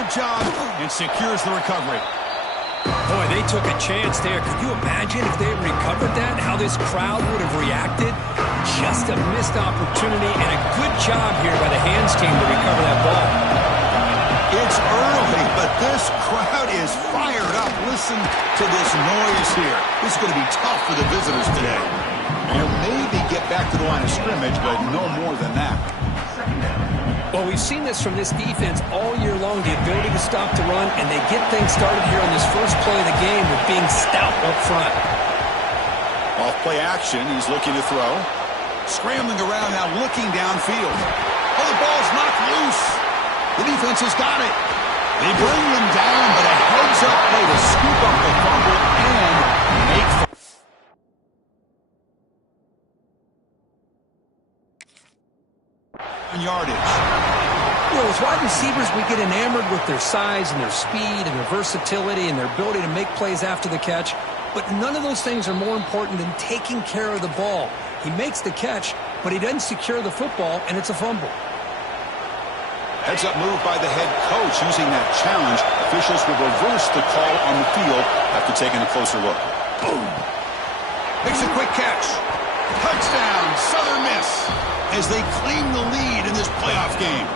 their job and secures the recovery. Boy, they took a chance there. Could you imagine if they had recovered that, how this crowd would have reacted? Just a missed opportunity, and a good job here by the hands team to recover that ball. It's early, but this crowd is fired up. Listen to this noise here. This is going to be tough for the visitors today. They'll maybe get back to the line of scrimmage, but no more than that. Well, we've seen this from this defense all year long, the ability to stop the run, and they get things started here on this first play of the game with being stout up front. Off play action, he's looking to throw. Scrambling around now, looking downfield. Oh, the ball's knocked loose. The defense has got it. They bring him down, but a heads-up play to scoop up the fumble and make yardage. You know, as wide receivers, we get enamored with their size and their speed and their versatility and their ability to make plays after the catch, but none of those things are more important than taking care of the ball. He makes the catch, but he doesn't secure the football, and it's a fumble. Heads-up move by the head coach using that challenge. Officials will reverse the call on the field after taking a closer look. Boom! Makes a quick catch. Touchdown, Southern Miss, as they claim the lead in this playoff game.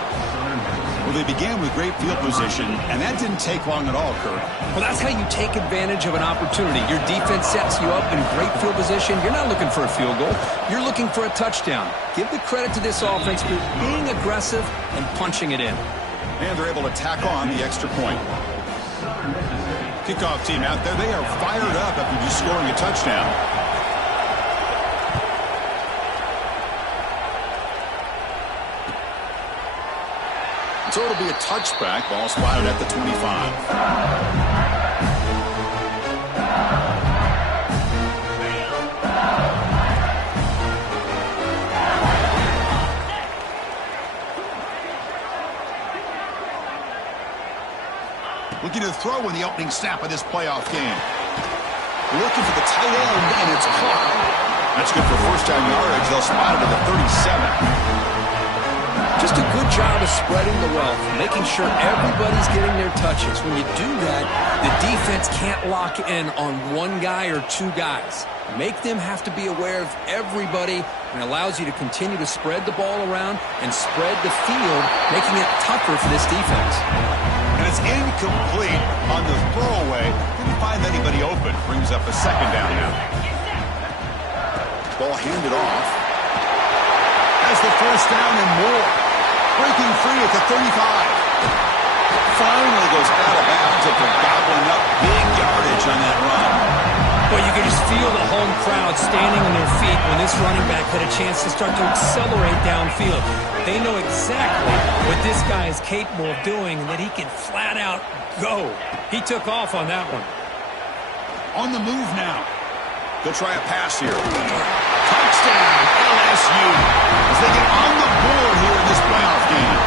Well, they began with great field position, and that didn't take long at all, Kirk. Well, that's how you take advantage of an opportunity. Your defense sets you up in great field position. You're not looking for a field goal. You're looking for a touchdown. Give the credit to this offense for being aggressive and punching it in. And they're able to tack on the extra point. Kickoff team out there, they are fired up after just scoring a touchdown. So it'll be a touchback. Ball spotted at the 25. Looking to throw in the opening snap of this playoff game. Looking for the tight end, and it's caught. That's good for first down yardage. They'll spot it at the 37. Just a good job of spreading the wealth, making sure everybody's getting their touches. When you do that, the defense can't lock in on one guy or two guys. Make them have to be aware of everybody, and allows you to continue to spread the ball around and spread the field, making it tougher for this defense. And it's incomplete on the throwaway. Didn't find anybody open. Brings up a second down now. Ball handed off. Has the first down and more. Breaking free at the 35. Finally goes out of bounds after gobbling up big yardage on that run. Well, you can just feel the home crowd standing on their feet when this running back had a chance to start to accelerate downfield. They know exactly what this guy is capable of doing and that he can flat out go. He took off on that one. On the move now. They'll try a pass here. Touchdown, LSU, as they get on the board here in this playoff game.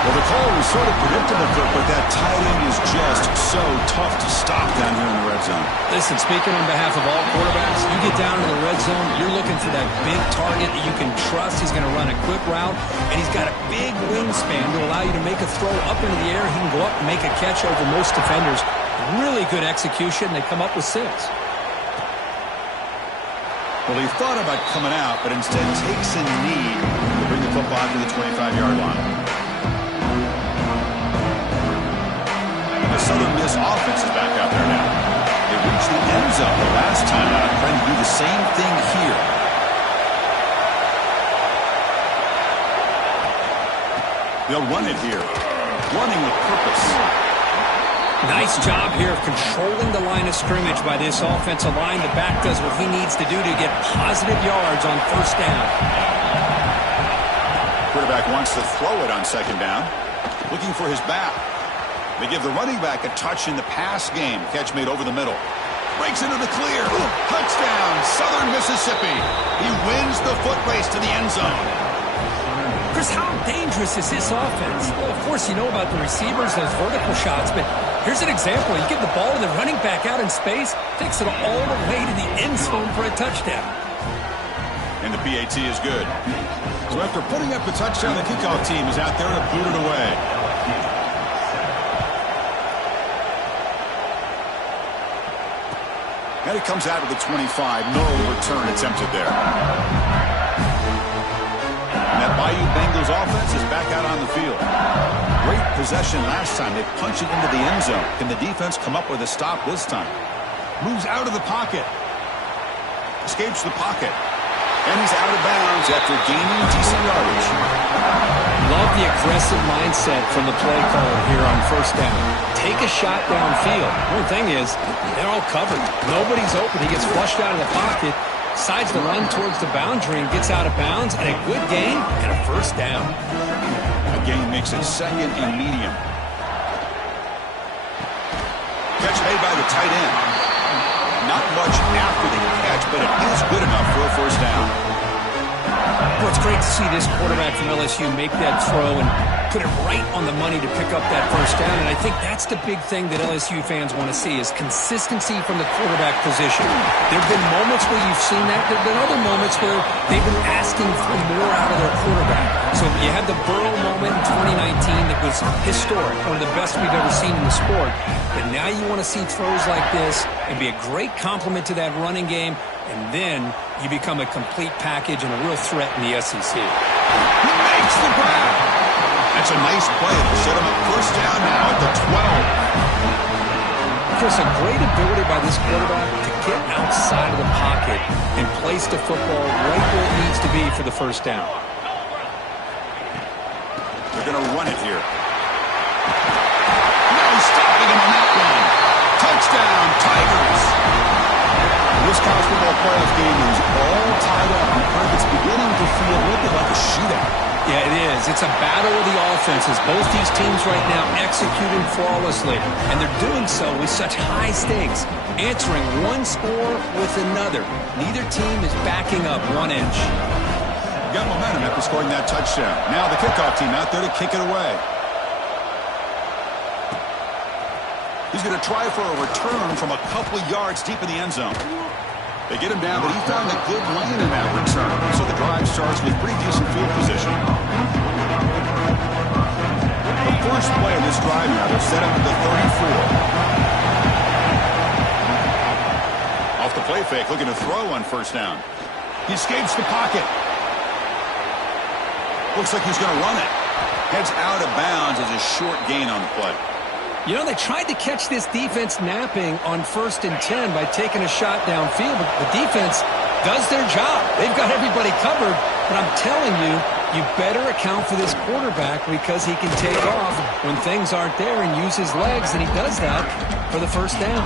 Well, the call was sort of predictable, but that tight end is just so tough to stop down here in the red zone. Listen, speaking on behalf of all quarterbacks, you get down in the red zone, you're looking for that big target that you can trust. He's going to run a quick route, and he's got a big wingspan to allow you to make a throw up into the air. He can go up and make a catch over most defenders. Really good execution. They come up with 6. Well, he thought about coming out, but instead takes a knee to bring the football to the 25-yard line. The Southern Miss offense is back out there now. They reached the end zone the last time out, trying to do the same thing here. They'll run it here, running with purpose. Nice job here of controlling the line of scrimmage by this offensive line. The back does what he needs to do to get positive yards on first down. Quarterback wants to throw it on second down. Looking for his back. They give the running back a touch in the pass game. Catch made over the middle. Breaks into the clear. Touchdown, Southern Mississippi. He wins the foot race to the end zone. Chris, how dangerous is this offense? Well, of course, you know about the receivers, those vertical shots, but here's an example. You give the ball to the running back out in space, takes it all the way to the end zone for a touchdown. And the PAT is good. So after putting up the touchdown, the kickoff team is out there to boot it away. And he comes out of the 25. No return attempted there. And that Bayou Bengals offense is back out on the field. Great possession last time. They punch it into the end zone. Can the defense come up with a stop this time? Moves out of the pocket. Escapes the pocket. And he's out of bounds after gaining decent yardage. Love the aggressive mindset from the play caller here on first down. Take a shot downfield. One thing is, they're all covered. Nobody's open. He gets flushed out of the pocket, decides to run towards the boundary and gets out of bounds, and a good gain and a first down. A gain makes it second and medium. Catch made by the tight end. Not much after the catch, but it is good enough for a first down. Well, it's great to see this quarterback from LSU make that throw and put it right on the money to pick up that first down. And I think that's the big thing that LSU fans want to see is consistency from the quarterback position. There have been moments where you've seen that. There have been other moments where they've been asking for more out of their quarterback. So you had the Burrow moment in 2019 that was historic, one of the best we've ever seen in the sport. But now you want to see throws like this and be a great complement to that running game. And then you become a complete package and a real threat in the SEC. He makes the grab. That's a nice play to set him up first down now at the 12. Chris, a great ability by this quarterback to get outside of the pocket and place the football right where it needs to be for the first down. They're going to run it here. Now he's stopping him on that one. Touchdown, Tigers. This college football playoff game is all tied up. It's beginning to feel a little bit like a shootout. Yeah, it is. It's a battle of the offenses. Both these teams right now executing flawlessly, and they're doing so with such high stakes, answering one score with another. Neither team is backing up 1 inch. Got momentum after scoring that touchdown. Now the kickoff team out there to kick it away. He's going to try for a return from a couple of yards deep in the end zone. They get him down, but he found a good lane in that return. So the drive starts with pretty decent field position. The first play of this drive now, they're set up at the 34. Off the play fake, looking to throw on first down. He escapes the pocket. Looks like he's going to run it. Heads out of bounds as a short gain on the play. You know, they tried to catch this defense napping on 1st and 10 by taking a shot downfield, but the defense does their job. They've got everybody covered, but I'm telling you, you better account for this quarterback because he can take off when things aren't there and use his legs, and he does that for the first down.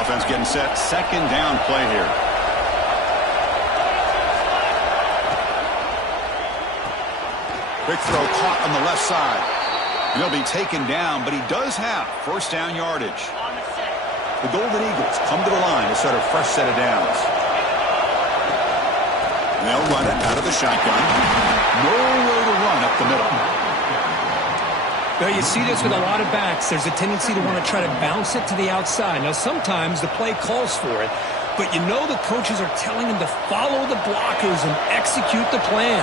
Offense getting set. Second down play here. Big throw caught on the left side. And he'll be taken down, but he does have first down yardage. The Golden Eagles come to the line to start a fresh set of downs. And they'll run it out of the shotgun. Nowhere to run up the middle. Well, you see this with a lot of backs. There's a tendency to want to try to bounce it to the outside. Now, sometimes the play calls for it, but you know the coaches are telling them to follow the blockers and execute the plan.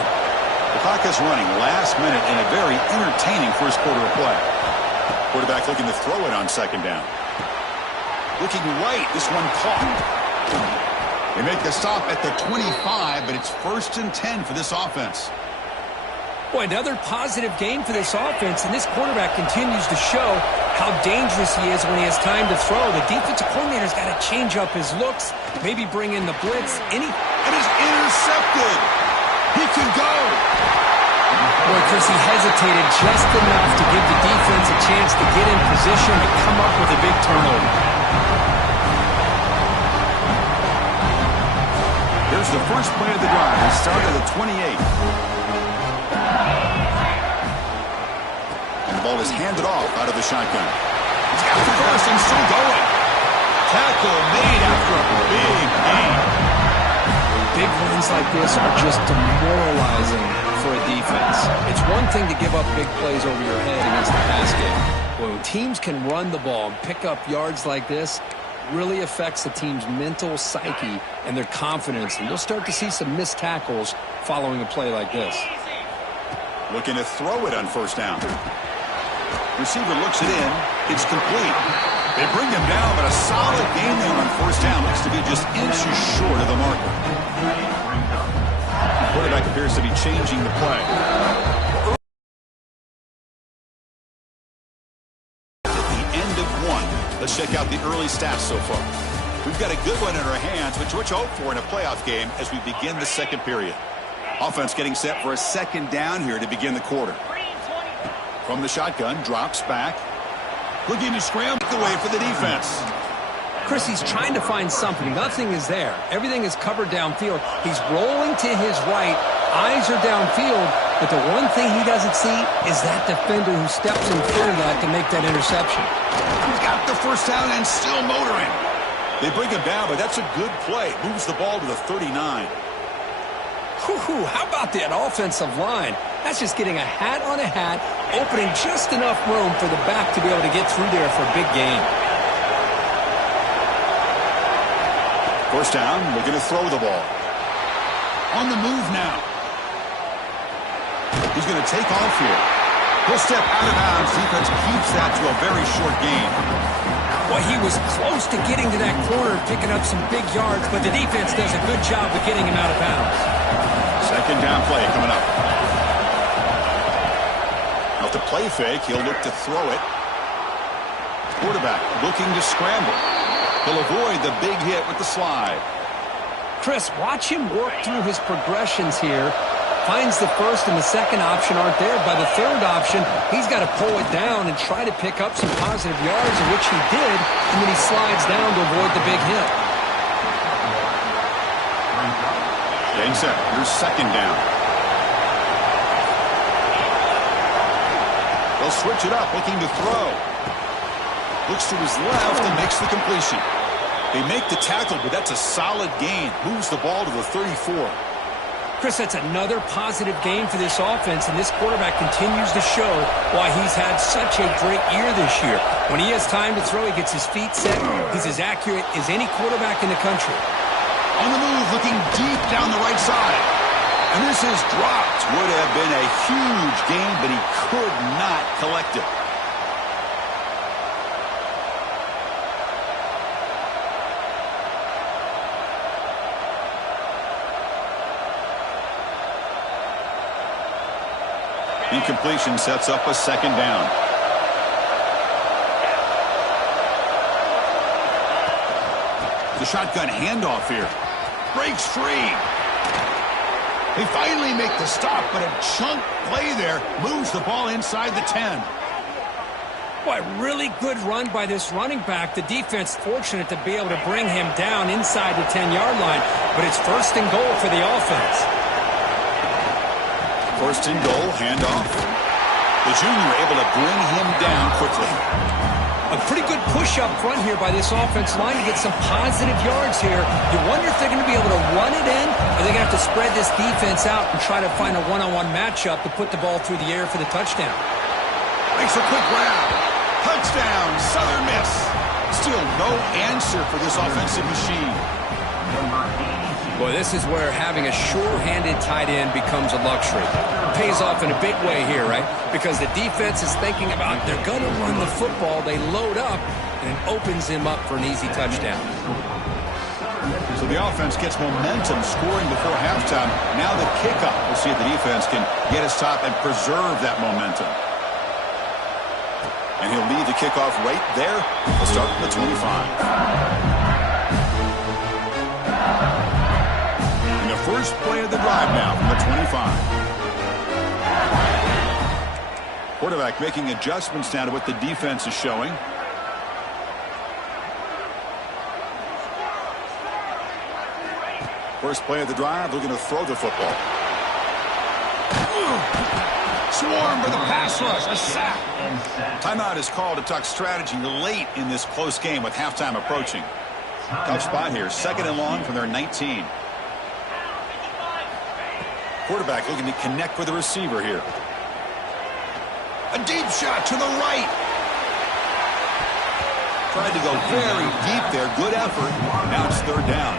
The clock is running last minute in a very entertaining first quarter of play. Quarterback looking to throw it on second down. Looking right, this one caught. They make the stop at the 25, but it's 1st and 10 for this offense. Boy, another positive game for this offense, and this quarterback continues to show how dangerous he is when he has time to throw. The defensive coordinator's got to change up his looks, maybe bring in the blitz. It is intercepted. He can go. Boy, Chris, he hesitated just enough to give the defense a chance to get in position and come up with a big turnover. Here's the first play of the drive. He started at the 28. And the ball is handed off out of the shotgun. He's got the first and still going. Tackle made after a big gain. Big runs like this are just demoralizing for a defense. It's one thing to give up big plays over your head against the pass game. When teams can run the ball and pick up yards like this, it really affects the team's mental psyche and their confidence. And you'll start to see some missed tackles following a play like this. Looking to throw it on first down. Receiver looks it in. It's complete. They bring him down, but a solid gain there on first down. Looks to be just inches short of the marker. The quarterback appears to be changing the play. At the end of one, let's check out the early stats so far. We've got a good one in our hands, which what you hope for in a playoff game as we begin the second period. Offense getting set for a second down here to begin the quarter. From the shotgun, drops back. Looking to scramble away for the defense. Chris, he's trying to find something. Nothing is there. Everything is covered downfield. He's rolling to his right. Eyes are downfield. But the one thing he doesn't see is that defender who steps in front of that to make that interception. He's got the first down and still motoring. They bring him down, but that's a good play. Moves the ball to the 39. Whew, how about that offensive line? That's just getting a hat on a hat, opening just enough room for the back to be able to get through there for a big gain. First down, looking to throw the ball. On the move now. He's going to take off here. He'll step out of bounds. Defense keeps that to a very short gain. Well, he was close to getting to that corner and picking up some big yards, but the defense does a good job of getting him out of bounds. Second down play coming up. Off the play fake, he'll look to throw it. Quarterback looking to scramble. He'll avoid the big hit with the slide. Chris, watch him work through his progressions here. Finds the first and the second option aren't there. By the third option, he's got to pull it down and try to pick up some positive yards, of which he did, and then he slides down to avoid the big hit. Getting set. Here's second down. They'll switch it up, looking to throw. Looks to his left and makes the completion. They make the tackle, but that's a solid gain. Moves the ball to the 34. Chris, that's another positive game for this offense, and this quarterback continues to show why he's had such a great year this year. When he has time to throw, he gets his feet set. He's as accurate as any quarterback in the country. On the move, looking deep down the right side. And this is dropped. Would have been a huge gain, but he could not collect it. Incompletion sets up a second down. The shotgun handoff here. Breaks free. They finally make the stop, but a chunk play there moves the ball inside the 10. Boy, really good run by this running back. The defense fortunate to be able to bring him down inside the 10-yard line, but it's first and goal for the offense. First and goal, handoff. The junior able to bring him down quickly. A pretty good push up front here by this offense line to get some positive yards here. You wonder if they're going to be able to run it in, or they're going to have to spread this defense out and try to find a one-on-one matchup to put the ball through the air for the touchdown. Makes a quick grab. Touchdown, Southern Miss. Still no answer for this offensive machine. Boy, this is where having a sure-handed tight end becomes a luxury. It pays off in a big way here, right? Because the defense is thinking about they're going to run the football. They load up, and it opens him up for an easy touchdown. So the offense gets momentum scoring before halftime. Now the kickoff. We'll see if the defense can get his top and preserve that momentum. And he'll lead the kickoff right there. We'll start from the 25. First play of the drive now from the 25. Quarterback making adjustments now to what the defense is showing. First play of the drive, looking to throw the football. Swarm for the pass rush, a sack. Timeout is called to talk strategy late in this close game with halftime approaching. Tough spot here, second and long from their 19. Quarterback looking to connect with the receiver here. A deep shot to the right. Tried to go very deep there. Good effort. Now it's third down.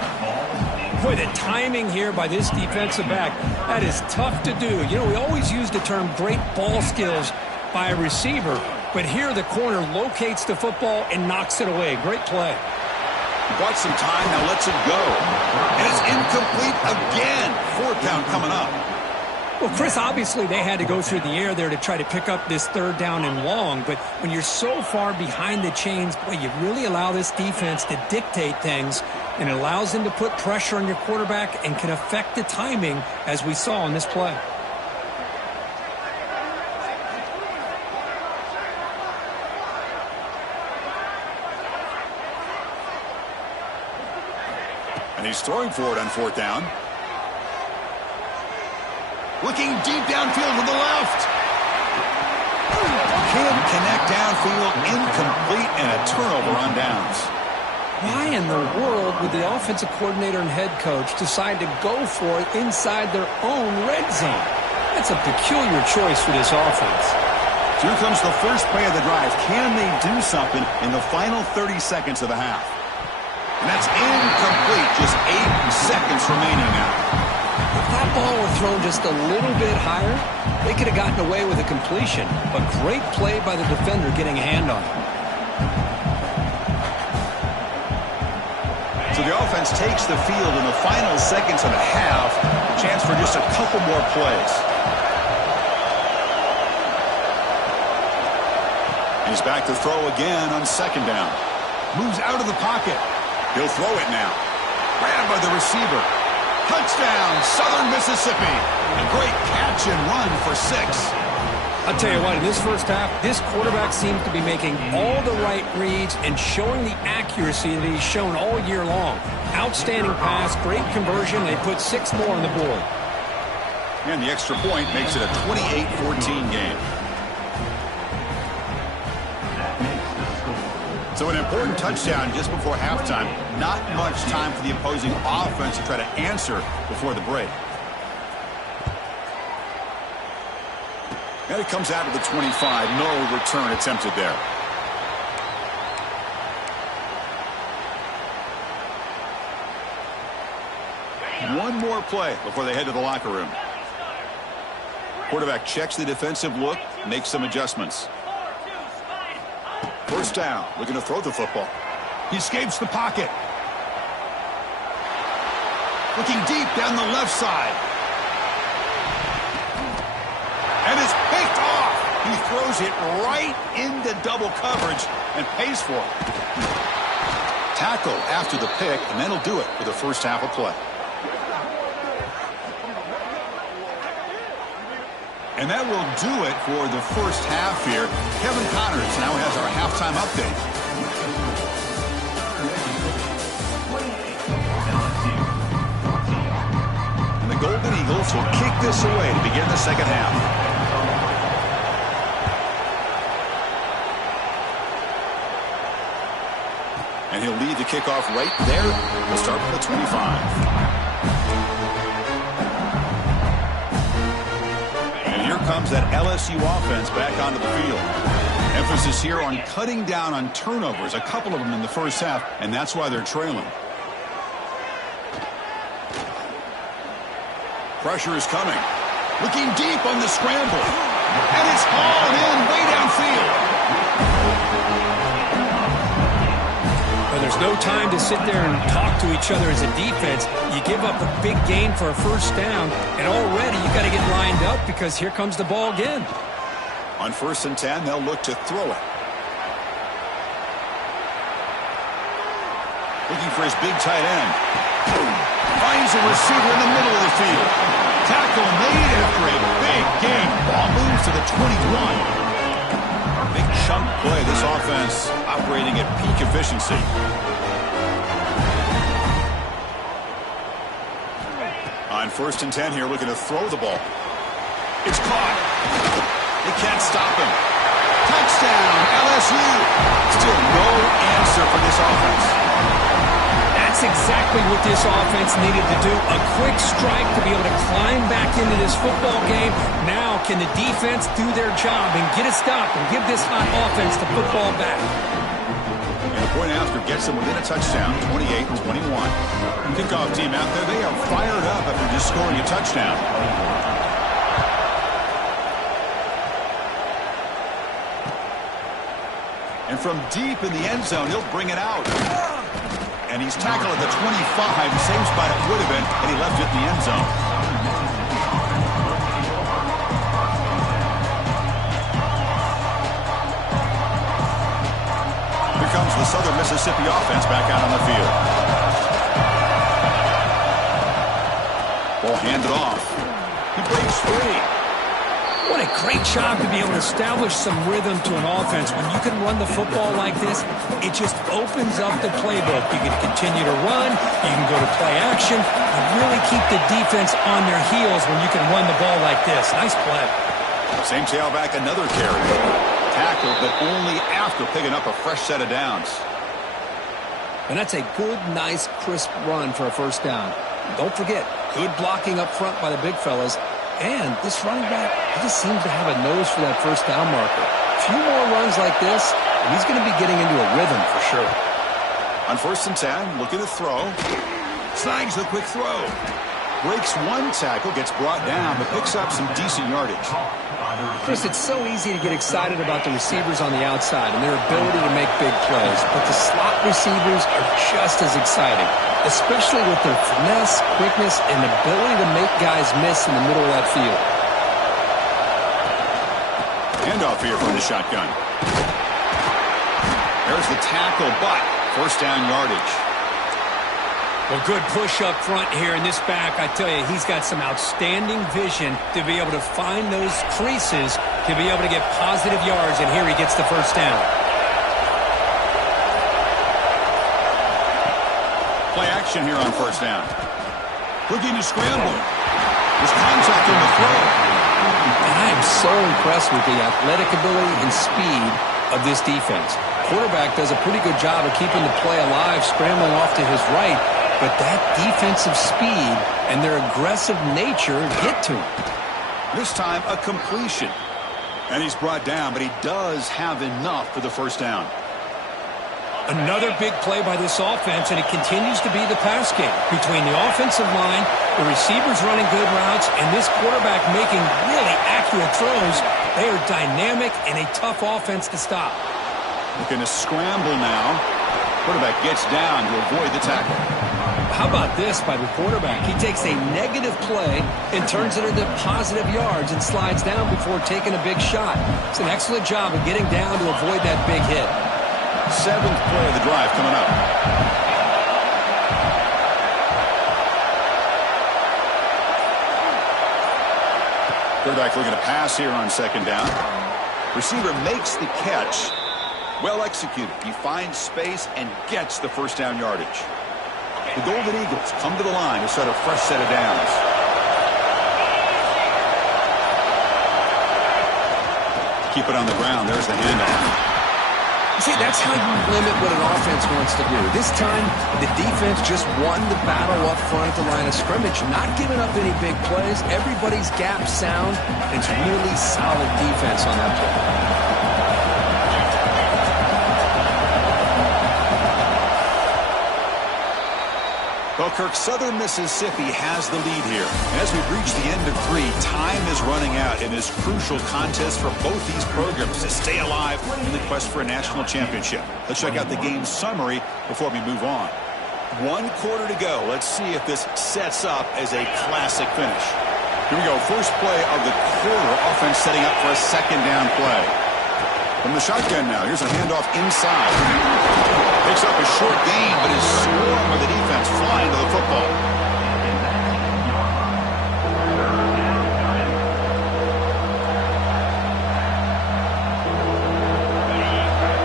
Boy, the timing here by this defensive back, that is tough to do. You know, we always use the term great ball skills by a receiver, But here the corner locates the football and knocks it away. Great play. Bought some time, now lets it go. And it's incomplete again. Fourth down coming up. Well, Chris, obviously they had to go through the air there to try to pick up this third down and long. But when you're so far behind the chains, boy, you really allow this defense to dictate things. And it allows them to put pressure on your quarterback and can affect the timing, as we saw in this play. And he's throwing for it on fourth down. Looking deep downfield to the left. Can't connect downfield, incomplete, and a turnover on downs. Why in the world would the offensive coordinator and head coach decide to go for it inside their own red zone? That's a peculiar choice for this offense. Here comes the first play of the drive. Can they do something in the final 30 seconds of the half? And that's incomplete. Just 8 seconds remaining now. If that ball were thrown just a little bit higher, they could have gotten away with a completion. But great play by the defender getting a hand on it. So the offense takes the field in the final seconds of the half. A chance for just a couple more plays. He's back to throw again on second down. Moves out of the pocket. He'll throw it now. Grabbed by the receiver. Touchdown, Southern Mississippi. A great catch and run for 6. I'll tell you what, in this first half, this quarterback seems to be making all the right reads and showing the accuracy that he's shown all year long. Outstanding pass, great conversion. They put 6 more on the board. And the extra point makes it a 28-14 game. So an important touchdown just before halftime. Not much time for the opposing offense to try to answer before the break. And it comes out of the 25. No return attempted there. One more play before they head to the locker room. Quarterback checks the defensive look, makes some adjustments. First down, looking to throw the football. He escapes the pocket. Looking deep down the left side. And it's picked off. He throws it right into double coverage and pays for it. Tackle after the pick, and that'll do it for the first half of play. And that will do it for the first half here. Kevin Connors now has our halftime update. And the Golden Eagles will kick this away to begin the second half. And he'll lead the kickoff right there. We'll start from the 25. Comes that LSU offense back onto the field. Emphasis here on cutting down on turnovers, a couple of them in the first half, and that's why they're trailing. Pressure is coming. Looking deep on the scramble. And it's hauled in way downfield. Well, there's no time to sit there and talk to each other as a defense. You give up a big gain for a first down, and already you got to get lined up because here comes the ball again. On 1st and 10, they'll look to throw it. Looking for his big tight end. Finds a receiver in the middle of the field. Tackle made after a big gain. Ball moves to the 21. Big chunk play. This offense operating at peak efficiency. On 1st and 10 here, looking to throw the ball. It's caught. They can't stop him. Touchdown, LSU. Still no answer for this offense. That's exactly what this offense needed to do. A quick strike to be able to climb back into this football game. Now can the defense do their job and get a stop and give this hot offense the football back? And the point after gets them within a touchdown, 28-21. Kickoff team out there, they are fired up after just scoring a touchdown. And from deep in the end zone, he'll bring it out. And he's tackled at the 25, same spot it would have been, and he left it in the end zone. Here comes the Southern Mississippi offense back out on the field. Ball handed off. He breaks free. What a great job to be able to establish some rhythm to an offense. When you can run the football like this, it just opens up the playbook. You can continue to run. You can go to play action. And really keep the defense on their heels when you can run the ball like this. Nice play. Same tailback, another carry. Tackled, but only after picking up a fresh set of downs. And that's a good, nice, crisp run for a first down. Don't forget, good blocking up front by the big fellas. And this running back, he just seems to have a nose for that first down marker. A few more runs like this, and he's going to be getting into a rhythm for sure. On 1st and 10, looking to throw. Snags the quick throw. Breaks one tackle, gets brought down, but picks up some decent yardage. Chris, it's so easy to get excited about the receivers on the outside and their ability to make big plays, but the slot receivers are just as exciting, especially with their finesse, quickness, and ability to make guys miss in the middle of that field. Handoff here from the shotgun. There's the tackle, but first down yardage. Well, good push up front here in this back. I tell you, he's got some outstanding vision to be able to find those creases, to be able to get positive yards, and here he gets the first down. Play action here on first down. Looking to scramble. There's contact on the throw. And I am so impressed with the athletic ability and speed of this defense. Quarterback does a pretty good job of keeping the play alive, scrambling off to his right. But that defensive speed and their aggressive nature get to him. This time, a completion. And he's brought down, but he does have enough for the first down. Another big play by this offense, and it continues to be the pass game. Between the offensive line, the receivers running good routes, and this quarterback making really accurate throws, they are dynamic and a tough offense to stop. Looking to scramble now. Quarterback gets down to avoid the tackle. How about this by the quarterback? He takes a negative play and turns it into positive yards and slides down before taking a big shot. It's an excellent job of getting down to avoid that big hit. 7th play of the drive coming up. Quarterback looking to pass here on 2nd down. Receiver makes the catch. Well executed. He finds space and gets the first down yardage. The Golden Eagles come to the line to set a fresh set of downs. Keep it on the ground. There's the handoff. See, that's how you limit what an offense wants to do. This time, the defense just won the battle up front at the line of scrimmage, not giving up any big plays. Everybody's gap sound. It's really solid defense on that play. Well, Kirk, Southern Mississippi has the lead here. And as we've reached the end of 3, time is running out in this crucial contest for both these programs to stay alive in the quest for a national championship. Let's check out the game summary before we move on. 1 quarter to go. Let's see if this sets up as a classic finish. Here we go. First play of the quarter. Offense setting up for a 2nd down play. From the shotgun now. Here's a handoff inside. Picks up a short gain, but is swarmed by the defense flying to the football.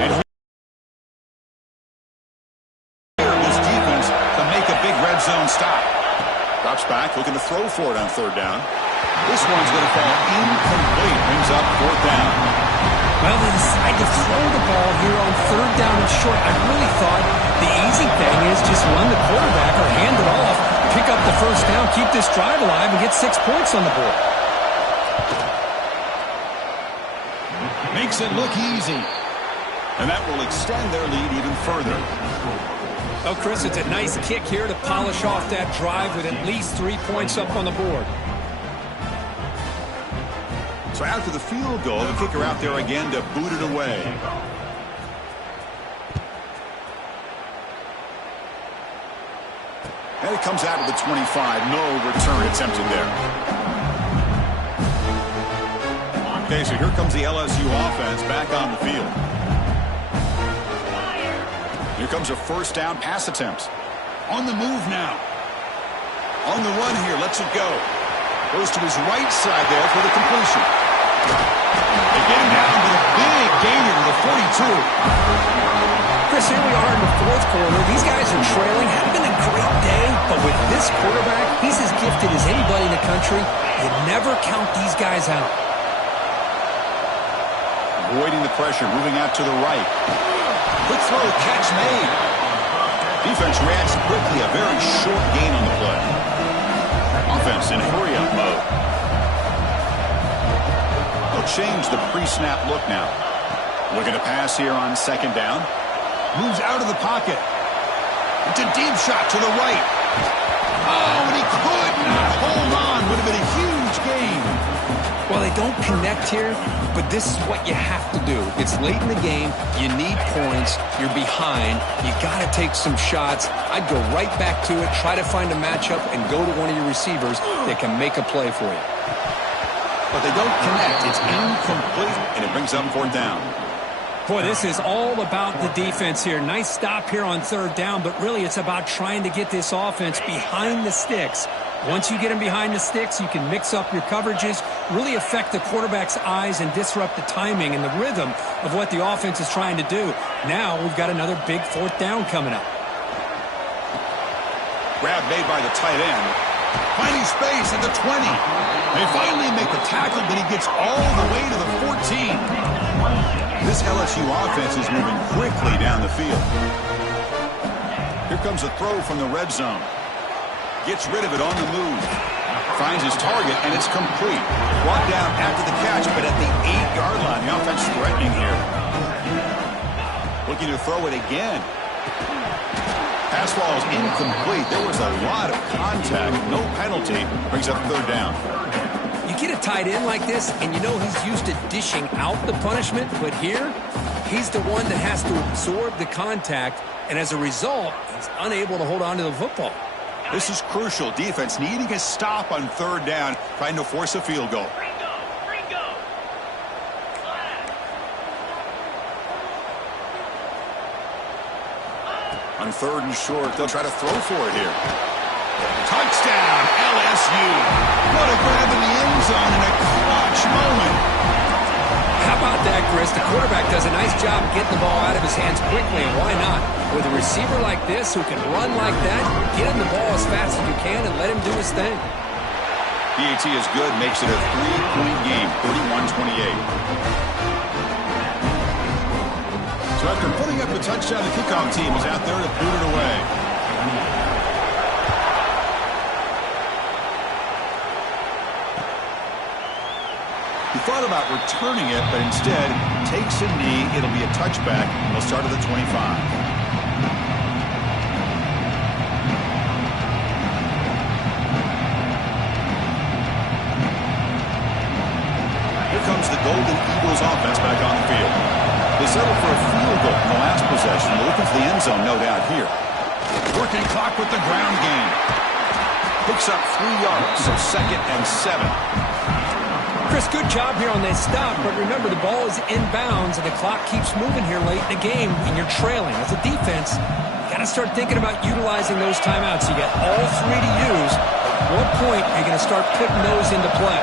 And here, this defense can make a big red zone stop. Drops back, looking to throw for it on 3rd down. This one's going to fall incomplete. Brings up 4th down. Well, they decide to throw the ball here on 3rd down and short. I really thought the easy thing is just run the quarterback or hand it off, pick up the first down, keep this drive alive, and get 6 points on the board. Makes it look easy. And that will extend their lead even further. Oh, Chris, it's a nice kick here to polish off that drive with at least 3 points up on the board. So after the field goal, the kicker out there again to boot it away. And it comes out of the 25. No return attempted there. Okay, so here comes the LSU offense back on the field. Here comes a first down pass attempt. On the move now. On the run here, lets it go. Goes to his right side there for the completion. They get him down with a big gainer to the 42. Chris, here we are in the fourth quarter. These guys are trailing. Had been a great day, but with this quarterback, he's as gifted as anybody in the country. You never count these guys out. Avoiding the pressure, moving out to the right. Quick throw, catch made. Defense reacts quickly, a very short gain on the play. Offense in hurry-up mode. They'll change the pre-snap look now. Looking to pass here on second down. Moves out of the pocket. It's a deep shot to the right. Oh, and he could not hold on. Would have been a huge gain. Well, they don't connect here, but this is what you have to do. It's late in the game. You need points. You're behind. You got to take some shots. I'd go right back to it, try to find a matchup, and go to one of your receivers that can make a play for you. But they don't connect. It's incomplete, and it brings up fourth down. Boy, this is all about the defense here. Nice stop here on third down, but really it's about trying to get this offense behind the sticks. Once you get them behind the sticks, you can mix up your coverages, really affect the quarterback's eyes and disrupt the timing and the rhythm of what the offense is trying to do. Now we've got another big fourth down coming up. Grab made by the tight end. Finding space at the 20. They finally make the tackle, but he gets all the way to the 14. This LSU offense is moving quickly down the field. Here comes a throw from the red zone. Gets rid of it on the move. Finds his target, and it's complete. Brought down after the catch, but at the 8-yard line. The offense threatening here. Looking to throw it again. Pass ball is incomplete. There was a lot of contact. No penalty. Brings up third down. You get a tight end like this, and you know he's used to dishing out the punishment, but here, he's the one that has to absorb the contact, and as a result, he's unable to hold on to the football. This is crucial. Defense needing a stop on third down, trying to force a field goal. On third and short, they'll try to throw for it here. Touchdown, LSU. What a grab in the end zone in a clutch moment. How about that, Chris? The quarterback does a nice job getting the ball out of his hands quickly, and why not? With a receiver like this who can run like that, get him the ball as fast as you can and let him do his thing. PAT is good, makes it a 3-point game, 31-28. So after putting up the touchdown, the kickoff team is out there to boot it away. He thought about returning it, but instead takes a knee. It'll be a touchback. They'll start at the 25. Here comes the Golden Eagles offense back on the field. They settled for a field goal in the last possession. They're looking for the end zone, no doubt here. Working clock with the ground game. Picks up 3 yards, so 2nd and 7. Chris, good job here on that stop, but remember the ball is inbounds and the clock keeps moving here late in the game and you're trailing. As a defense, you got to start thinking about utilizing those timeouts. You got all 3 to use. At what point are you going to start putting those into play?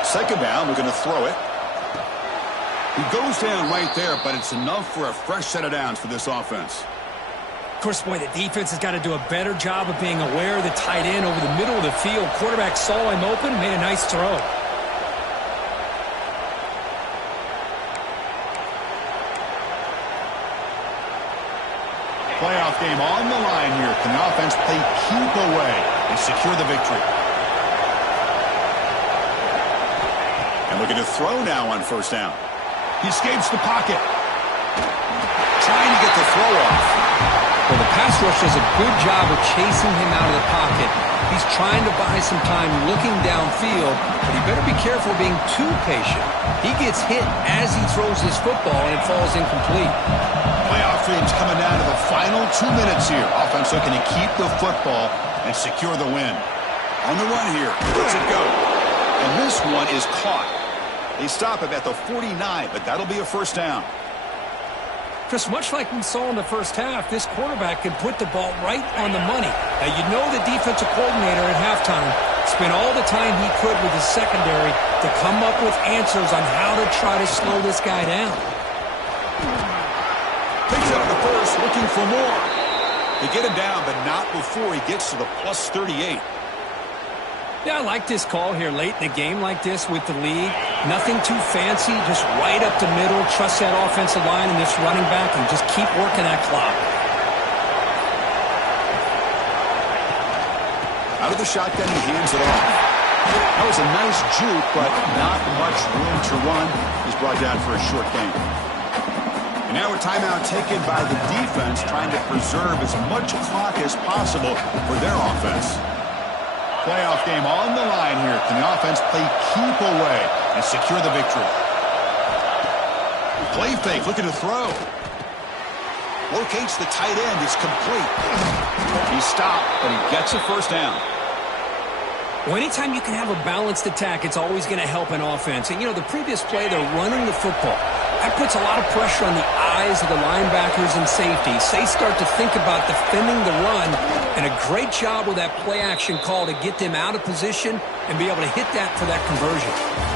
Second down, we're going to throw it. He goes down right there, but it's enough for a fresh set of downs for this offense. Of course, boy, the defense has got to do a better job of being aware of the tight end over the middle of the field. Quarterback saw him open, made a nice throw. Playoff game on the line here. Can the offense play keep away and secure the victory? And looking to throw now on first down. He escapes the pocket. Trying to get the throw off. Well, the pass rush does a good job of chasing him out of the pocket. He's trying to buy some time looking downfield, but he better be careful being too patient. He gets hit as he throws his football, and it falls incomplete. Playoff Dolphins coming down to the final 2 minutes here. Offense looking to keep the football and secure the win. On the run here. Let's it go. And this one is caught. They stop him at the 49, but that'll be a first down. Just much like we saw in the first half, this quarterback can put the ball right on the money. Now, you know the defensive coordinator at halftime spent all the time he could with his secondary to come up with answers on how to try to slow this guy down. Takes out the first, looking for more. They get him down, but not before he gets to the plus 38. Yeah, I like this call here late in the game like this with the lead. Nothing too fancy, just right up the middle. Trust that offensive line and this running back and just keep working that clock. Out of the shotgun, he hands it off. That was a nice juke, but not much room to run. He's brought down for a short gain. And now a timeout taken by the defense, trying to preserve as much clock as possible for their offense. Playoff game on the line here. Can the offense play keep away and secure the victory? Play fake, looking to throw. Locates the tight end. It's complete. He stopped, but he gets a first down. Well, anytime you can have a balanced attack, it's always going to help an offense. And, you know, the previous play, they're running the football. That puts a lot of pressure on the eyes of the linebackers and safeties. They start to think about defending the run, and a great job with that play-action call to get them out of position and be able to hit that for that conversion.